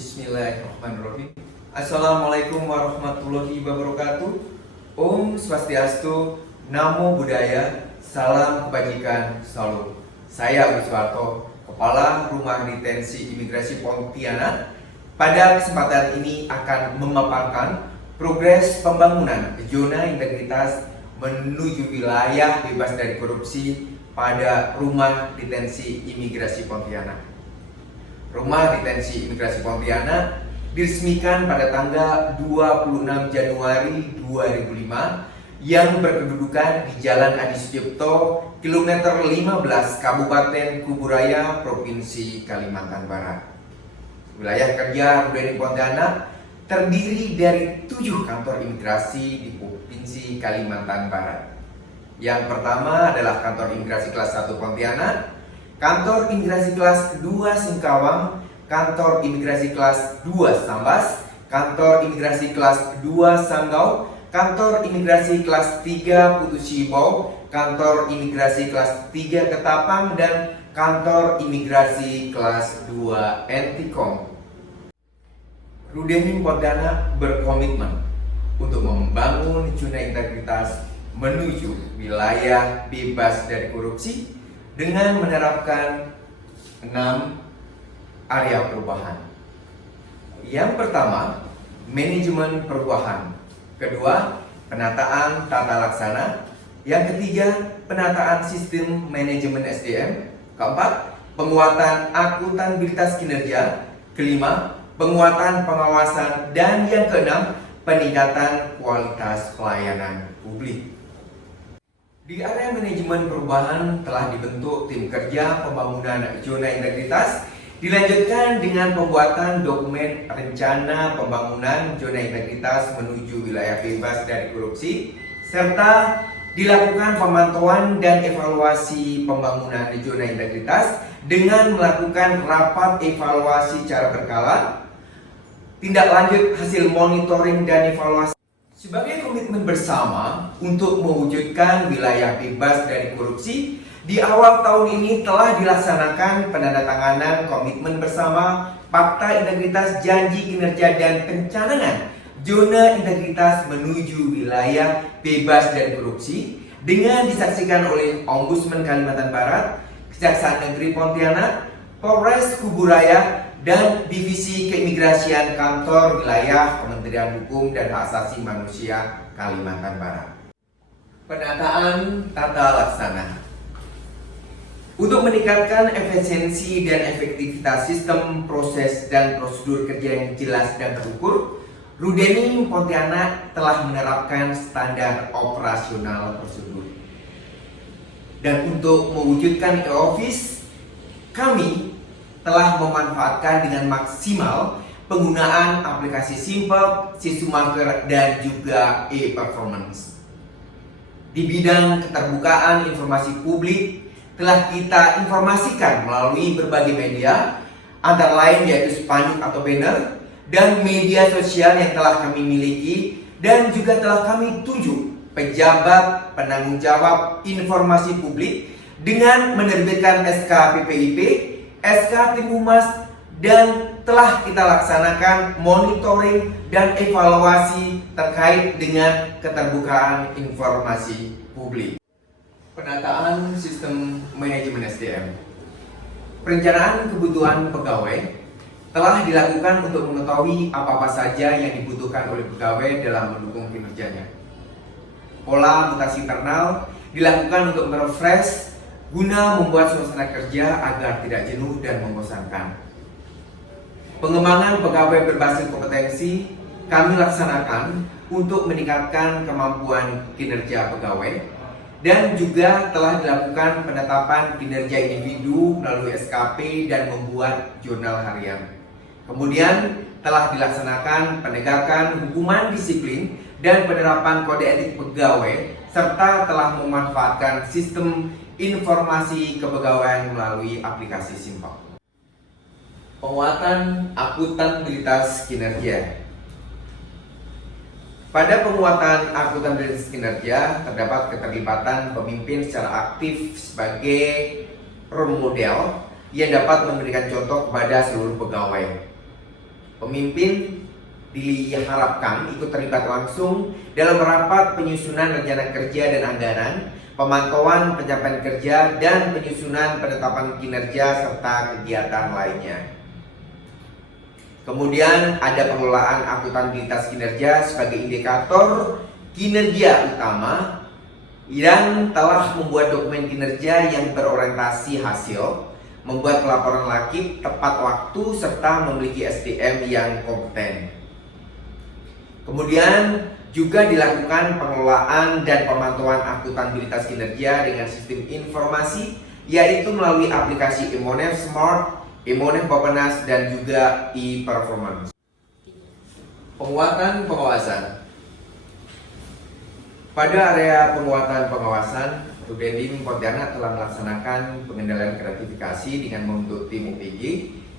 Bismillahirrahmanirrahim. Assalamualaikum warahmatullahi wabarakatuh. Om Swastiastu, Namo Buddhaya, Salam Kebajikan, Salam. Saya Agus Suharto, Kepala Rumah Detensi Imigrasi Pontianak. Pada kesempatan ini akan memaparkan progres pembangunan zona integritas menuju wilayah bebas dari korupsi pada Rumah Detensi Imigrasi Pontianak. Rumah Detensi Imigrasi Pontianak diresmikan pada tanggal 26 Januari 2005 yang berkedudukan di Jalan Adi Sucipto, kilometer 15, Kabupaten Kuburaya, Provinsi Kalimantan Barat. Wilayah kerja Rudeni Pontianak terdiri dari 7 kantor imigrasi di Provinsi Kalimantan Barat. Yang pertama adalah kantor imigrasi kelas 1 Pontianak, kantor imigrasi kelas 2 Singkawang, kantor imigrasi kelas 2 Sambas, kantor imigrasi kelas 2 Sanggau, kantor imigrasi kelas 3 Putu Sibau, kantor imigrasi kelas 3 Ketapang, dan kantor imigrasi kelas 2 Entikong. Rudeni Pontianak berkomitmen untuk membangun zona integritas menuju wilayah bebas dari korupsi dengan menerapkan 6 area perubahan. Yang pertama, manajemen perubahan. Kedua, penataan tata laksana. Yang ketiga, penataan sistem manajemen SDM. Keempat, penguatan akuntabilitas kinerja. Kelima, penguatan pengawasan. Dan yang keenam, peningkatan kualitas pelayanan publik. Di area manajemen perubahan telah dibentuk tim kerja pembangunan zona integritas, dilanjutkan dengan pembuatan dokumen rencana pembangunan zona integritas menuju wilayah bebas dari korupsi, serta dilakukan pemantauan dan evaluasi pembangunan zona integritas dengan melakukan rapat evaluasi secara berkala, tindak lanjut hasil monitoring dan evaluasi. Sebagai komitmen bersama untuk mewujudkan wilayah bebas dari korupsi, di awal tahun ini telah dilaksanakan penandatanganan komitmen bersama Fakta Integritas Janji Kinerja dan Pencanangan Zona Integritas menuju wilayah bebas dari korupsi dengan disaksikan oleh Ombudsman Kalimantan Barat, Kejaksaan Negeri Pontianak, Polres Kuburaya, dan Divisi Keimigrasian Kantor Wilayah Kementerian Hukum dan Hak Asasi Manusia Kalimantan Barat. Penataan tata laksana. Untuk meningkatkan efisiensi dan efektivitas sistem, proses, dan prosedur kerja yang jelas dan terukur, Rudeni Pontianak telah menerapkan standar operasional prosedur. Dan untuk mewujudkan e-office, kami telah memanfaatkan dengan maksimal penggunaan aplikasi Simple, Sisumaker, dan juga e-performance. Di bidang keterbukaan informasi publik telah kita informasikan melalui berbagai media, antara lain yaitu spanduk atau banner, dan media sosial yang telah kami miliki, dan juga telah kami tunjuk pejabat penanggung jawab informasi publik dengan menerbitkan SK PPIP, SK Tim Humas, dan telah kita laksanakan monitoring dan evaluasi terkait dengan keterbukaan informasi publik. Penataan sistem manajemen SDM. Perencanaan kebutuhan pegawai telah dilakukan untuk mengetahui apa-apa saja yang dibutuhkan oleh pegawai dalam mendukung kinerjanya. Pola mutasi internal dilakukan untuk merefresh guna membuat suasana kerja agar tidak jenuh dan membosankan. Pengembangan pegawai berbasis kompetensi kami laksanakan untuk meningkatkan kemampuan kinerja pegawai, dan juga telah dilakukan penetapan kinerja individu melalui SKP dan membuat jurnal harian. Kemudian telah dilaksanakan penegakan hukuman disiplin dan penerapan kode etik pegawai, serta telah memanfaatkan sistem informasi kepegawaian melalui aplikasi Simple. Penguatan akuntabilitas kinerja. Pada penguatan akuntabilitas kinerja terdapat keterlibatan pemimpin secara aktif sebagai role model yang dapat memberikan contoh kepada seluruh pegawai. Pemimpin diharapkan ikut terlibat langsung dalam rapat penyusunan rencana kerja dan anggaran, pemantauan pencapaian kerja, dan penyusunan penetapan kinerja serta kegiatan lainnya. Kemudian ada pengelolaan akuntabilitas kinerja sebagai indikator kinerja utama yang telah membuat dokumen kinerja yang berorientasi hasil, membuat pelaporan lakip tepat waktu, serta memiliki SDM yang kompeten. Kemudian juga dilakukan pengelolaan dan pemantauan akuntabilitas kinerja dengan sistem informasi, yaitu melalui aplikasi Imonef Smart, Imonef Bapenas, dan juga e-performance. Penguatan pengawasan. Pada area penguatan pengawasan, Rudenim Pontianak telah melaksanakan pengendalian gratifikasi dengan membentuk tim UPG,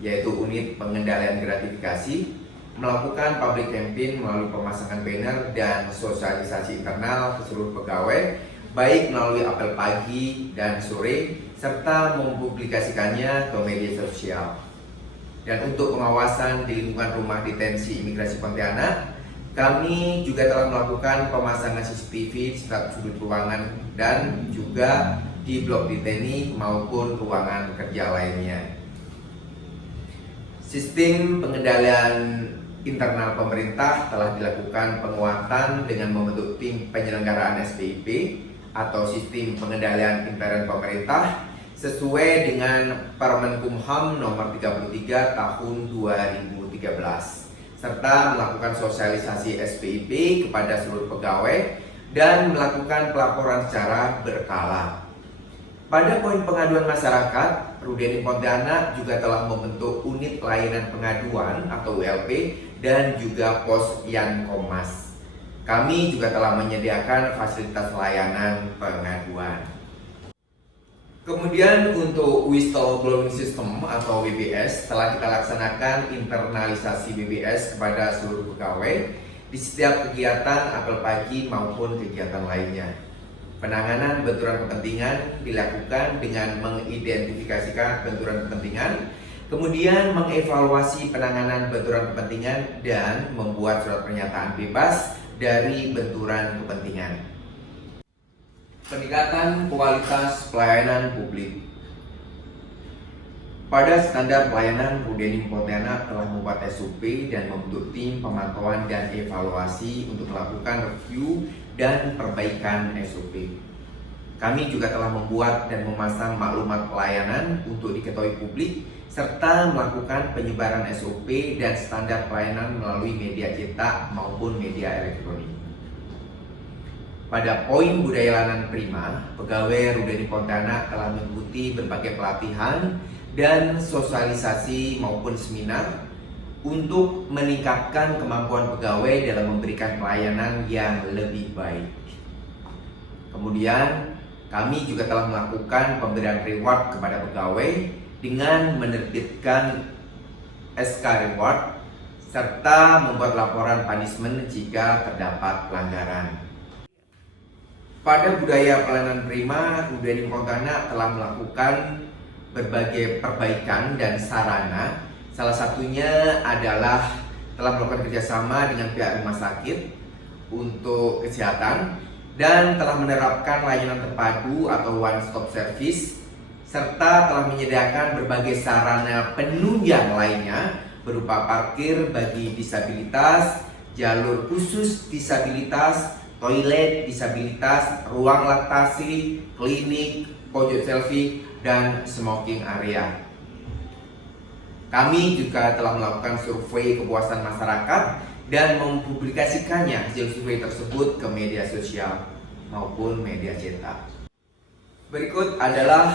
yaitu unit pengendalian gratifikasi, melakukan public campaign melalui pemasangan banner dan sosialisasi internal ke seluruh pegawai, baik melalui apel pagi dan sore, serta mempublikasikannya ke media sosial. Dan untuk pengawasan di lingkungan rumah detensi imigrasi Pontianak, kami juga telah melakukan pemasangan CCTV di setiap sudut ruangan dan juga di blok deteni maupun ruangan kerja lainnya. Sistem pengendalian internal pemerintah telah dilakukan penguatan dengan membentuk tim penyelenggaraan SPIP atau sistem pengendalian intern pemerintah sesuai dengan Permenkumham nomor 33 tahun 2013, serta melakukan sosialisasi SPIP kepada seluruh pegawai dan melakukan pelaporan secara berkala. Pada poin pengaduan masyarakat, Rudenim Pontianak juga telah membentuk unit layanan pengaduan atau ULP dan juga pos Yankomas. Kami juga telah menyediakan fasilitas layanan pengaduan. Kemudian untuk whistleblowing system atau WBS telah kita laksanakan internalisasi WBS kepada seluruh pegawai di setiap kegiatan apel pagi maupun kegiatan lainnya. Penanganan benturan kepentingan dilakukan dengan mengidentifikasikan benturan kepentingan, kemudian mengevaluasi penanganan benturan kepentingan dan membuat surat pernyataan bebas dari benturan kepentingan. Peningkatan kualitas pelayanan publik. Pada standar pelayanan, Rudenim Pontianak telah membuat SOP dan membentuk tim pemantauan dan evaluasi untuk melakukan review dan perbaikan SOP. Kami juga telah membuat dan memasang maklumat pelayanan untuk diketahui publik, serta melakukan penyebaran SOP dan standar pelayanan melalui media cetak maupun media elektronik. Pada poin budaya layanan prima, pegawai Rudenim Pontianak telah mengikuti berbagai pelatihan dan sosialisasi maupun seminar untuk meningkatkan kemampuan pegawai dalam memberikan pelayanan yang lebih baik. Kemudian, kami juga telah melakukan pemberian reward kepada pegawai dengan menerbitkan SK Reward serta membuat laporan punishment jika terdapat pelanggaran. Pada budaya pelayanan prima, Rudenim Pontianak telah melakukan berbagai perbaikan dan sarana. Salah satunya adalah telah melakukan kerjasama dengan pihak rumah sakit untuk kesehatan dan telah menerapkan layanan terpadu atau one stop service, serta telah menyediakan berbagai sarana penunjang lainnya berupa parkir bagi disabilitas, jalur khusus disabilitas, toilet disabilitas, ruang laktasi, klinik, pojok selfie, dan smoking area. Kami juga telah melakukan survei kepuasan masyarakat dan mempublikasikannya hasil survei tersebut ke media sosial maupun media cetak. Berikut adalah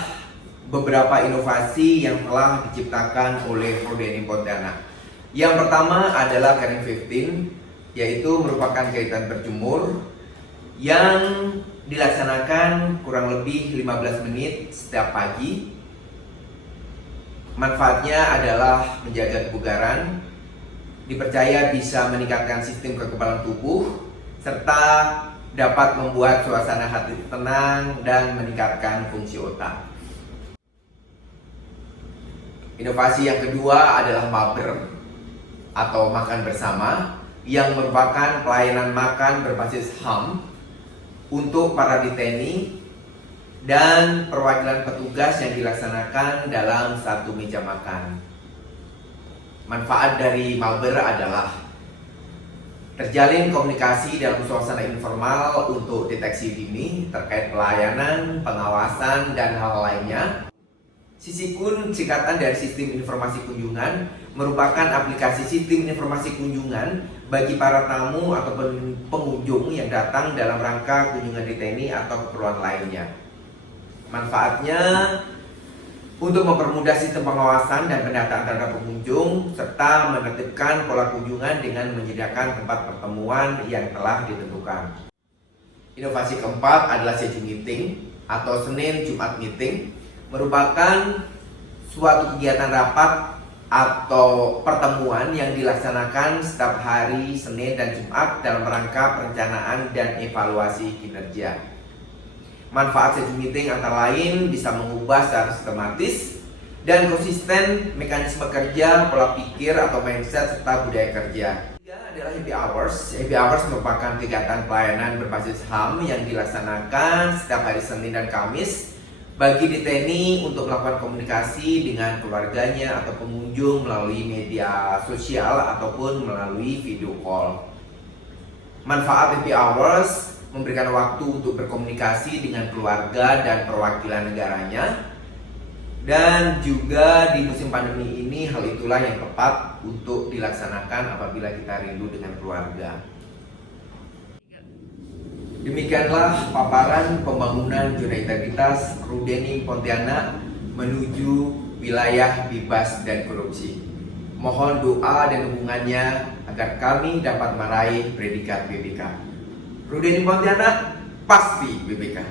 beberapa inovasi yang telah diciptakan oleh Rudenim Pontianak. Yang pertama adalah Caring 15, yaitu merupakan kegiatan berjemur yang dilaksanakan kurang lebih 15 menit setiap pagi. Manfaatnya adalah menjaga kebugaran, dipercaya bisa meningkatkan sistem kekebalan tubuh, serta dapat membuat suasana hati tenang dan meningkatkan fungsi otak. Inovasi yang kedua adalah maber. atau makan bersama yang merupakan pelayanan makan berbasis HAM untuk para detainee dan perwakilan petugas yang dilaksanakan dalam satu meja makan. Manfaat dari maber adalah terjalin komunikasi dalam suasana informal untuk deteksi dini terkait pelayanan, pengawasan, dan hal lainnya. Sisikun singkatan dari Sistem Informasi Kunjungan merupakan aplikasi sistem informasi kunjungan bagi para tamu atau pengunjung yang datang dalam rangka kunjungan detainee atau keperluan lainnya. Manfaatnya untuk mempermudah sistem pengawasan dan pendataan terhadap pengunjung serta menertibkan pola kunjungan dengan menyediakan tempat pertemuan yang telah ditentukan. Inovasi keempat adalah Seju Meeting atau Senin Jumat Meeting, merupakan suatu kegiatan rapat atau pertemuan yang dilaksanakan setiap hari Senin dan Jumat dalam rangka perencanaan dan evaluasi kinerja. Manfaat Seju Meeting antara lain bisa mengubah secara sistematis dan konsisten mekanisme kerja, pola pikir atau mindset serta budaya kerja. Ketiga adalah Happy Hours. Happy Hours merupakan kegiatan pelayanan berbasis HAM yang dilaksanakan setiap hari Senin dan Kamis bagi detainee untuk melakukan komunikasi dengan keluarganya atau pengunjung melalui media sosial ataupun melalui video call. Manfaat Happy Hours memberikan waktu untuk berkomunikasi dengan keluarga dan perwakilan negaranya, dan juga di musim pandemi ini hal itulah yang tepat untuk dilaksanakan apabila kita rindu dengan keluarga. Demikianlah paparan pembangunan zona integritas Rudeni Pontianak menuju wilayah bebas dan korupsi. Mohon doa dan dukungannya agar kami dapat meraih predikat BPK. Rudeni Pontianak pasti BPK.